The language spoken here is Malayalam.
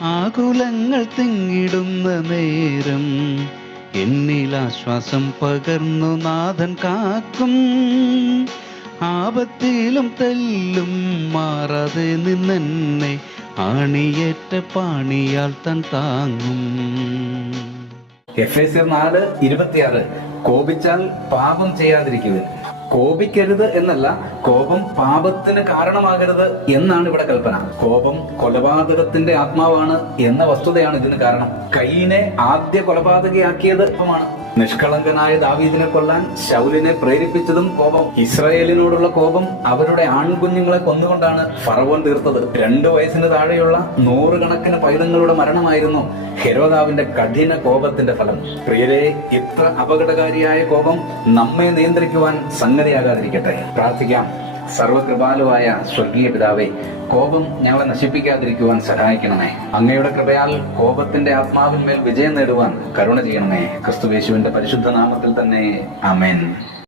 ആകുലങ്ങൾ തിങ്ങിടുന്ന നേരം എന്നിൽ ആശ്വാസം പകർന്നു നാഥൻ കാക്കും. ആപത്തിലും തെല്ലും മാറാതെ നിന്നെ ആണിയേറ്റ പാണിയാൽ തൻ താങ്ങും. എഫ് എസ് നാല് ഇരുപത്തിയാറ് കോപിച്ചാൽ പാപം ചെയ്യാതിരിക്കുവിൻ. കോപിക്കരുത് എന്നല്ല കോപം പാപത്തിന് കാരണമാകരുത് എന്നാണ് ഇവിടെ കൽപ്പന. കോപം കൊലപാതകത്തിന്റെ ആത്മാവാണ് എന്ന വസ്തുതയാണ് ഇതിന് കാരണം. കൈയിനെ ആദ്യ കൊലപാതകയാക്കിയത് കോപമാണ് നിഷ്കളങ്കനായ ദാവീദിനെ കൊല്ലാൻ ശൗലിനെ പ്രേരിപ്പിച്ചതും കോപം. ഇസ്രയേലിനോടുള്ള കോപം അവരുടെ ആൺകുഞ്ഞുങ്ങളെ കൊന്നുകൊണ്ടാണ് ഫറവോൻ തീർത്തത്. രണ്ടു വയസ്സിന് താഴെയുള്ള നൂറുകണക്കിന് പൈതങ്ങളുടെ മരണമായിരുന്നു ഹെരോദാവിന്റെ കഠിന കോപത്തിന്റെ ഫലം. പ്രിയരെ ഇത്ര അപകടകാരിയായ കോപം നമ്മെ നിയന്ത്രിക്കുവാൻ സംഗതിയാകാതിരിക്കട്ടെ. പ്രാർത്ഥിക്കാം. സർവകൃപാലുവായ സ്വർഗീയ പിതാവെ കോപം ഞങ്ങളെ നശിപ്പിക്കാതിരിക്കുവാൻ സഹായിക്കണമേ. അങ്ങയുടെ കൃപയാൽ കോപത്തിന്റെ ആത്മാവിന്മേൽ വിജയം നേടുവാൻ കരുണ ചെയ്യണമേ. ക്രിസ്തുവേശുവിന്റെ പരിശുദ്ധ നാമത്തിൽ തന്നെ. ആമേൻ.